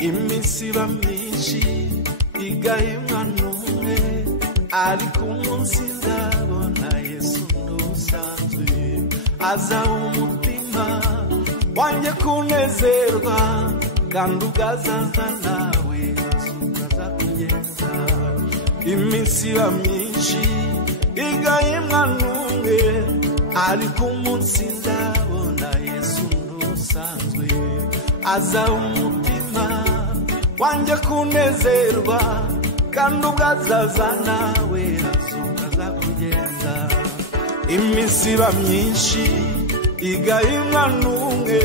imisiba myinshi igahimwa n'umwe, ariko umunsi nzabona Yesu ndusanzwe. Aza umutima wanjye kunezerwa, kandi ugazaza nawe ukaza kugenza. Imisiba myinshi igahimwa n'umwe, ariko umunsi nzabona Yesu ndusanzwe. Aza umutima wanjye kunezerwa, kandi ugazaza nawe ukaza kugenza. Imisiba myinshi igahimwa n'umwe,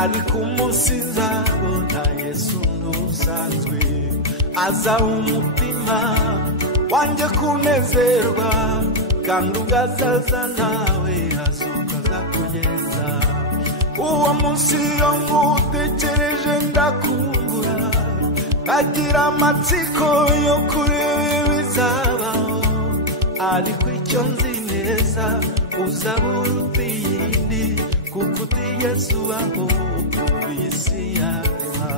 ariko umunsi nzabona Yesu ndusanzwe. Aza umutima wanjye kunezerwa, kandi ugazaza nawe ukaza kugenza. Uwo munsi iyo ngutekereje ndakumbura, kagira amatsiko yo kureba ibizabaho, ariko icyo nzi neza uzaburuta iyindi, kuko utigeze ubaho ku isi yarema.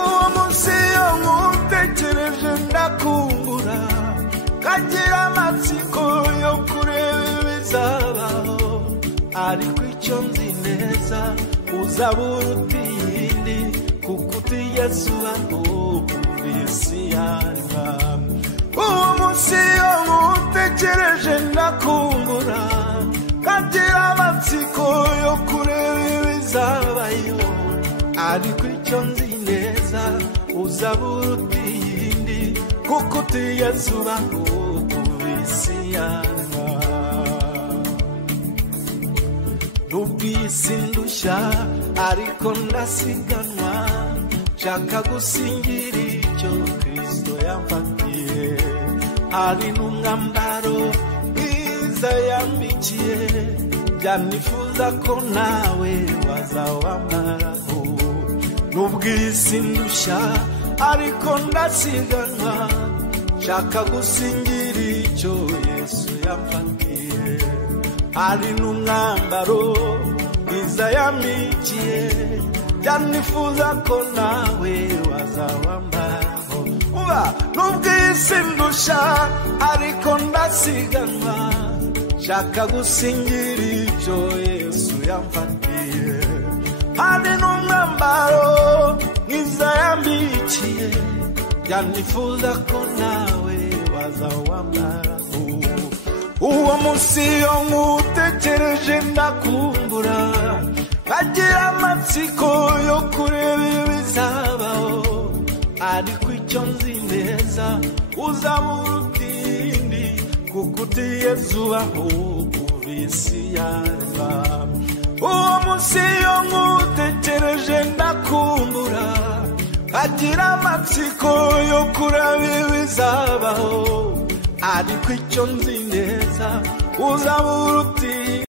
Uwo munsi iyo ngutekereje ndakumbura, kagira amatsiko yo kureba ibizabaho, ariko icyo nzi neza uzaburuta iyindi, kuko utigeze ubaho ku isi yarema. Uwo munsi iyo ngutekereje ndakumbura, kagira amatsiko yo kureba ibizabayo, ariko icyo nzi neza uzaburuta iyindi, kuko utigeze ubaho ku isi yarema. Nubwo isi ndushya ariko ndasiganwa, nshaka gusingira icyo Kristo yamfatiye. Hari n'umwambaro mwiza yambikiye, byanifuza ko nawe wazawambaraho. Nubwo isi ndushya ariko ndasiganwa, nshaka gusingira icyo Yesu yamfatiye. Hari n'umwambaro mwiza yambikiye, byanifuza ko nawe wazawambaraho. Nubwo isi ndushya ariko ndasiganwa, nshaka gusingira icyo Yesu yamfatiye. Hari n'umwambaro mwiza yambikiye, byanifuza ko nawe wazawambaraho. Uwo munsi iyo ngutekereje ndakumbura, kagira amatsiko yo kureba ibizabaho, ariko icyo nzi neza uzaburuta iyindi, kuko utigeze ubaho ku isi yarema. Uwo munsi iyo ngutekereje ndakumbura, kagira amatsiko yo kureba ibizabaho, ariko icyo nzi neza uzaburuta